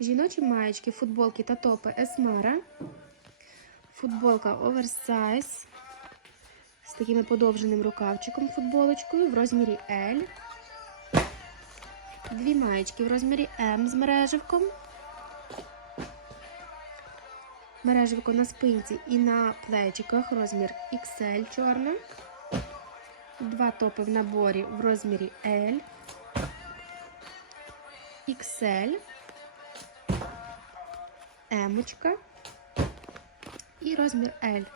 Жіночі маєчки, футболки та топи Есмара. Футболка оверсайз з таким подовженим рукавчиком футболочкою в розмірі L. Дві маєчки в розмірі М з мереживком. Мереживко на спинці і на плечиках розмір XL чорна. Два топи в наборі в розмірі L. XL. Емочка і розмір L.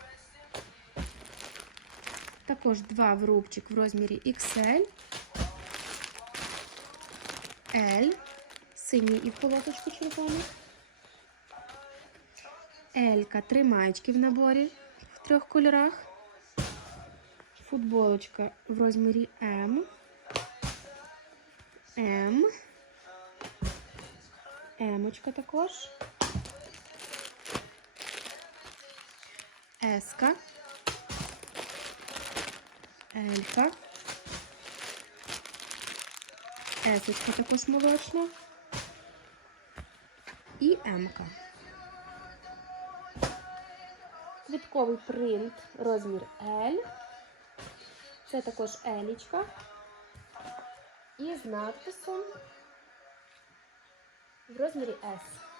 Також два в рубчик в розмірі XL, L, синій і в полосочку червоний. Елька, три маєчки в наборі в трьох кольорах. Футболочка в розмірі М. М. Емочка також. Еска. Елька. Есочка також молочна. І Емка. Квітковий принт розмір L. Це також Елічка. І з надписом в розмірі S.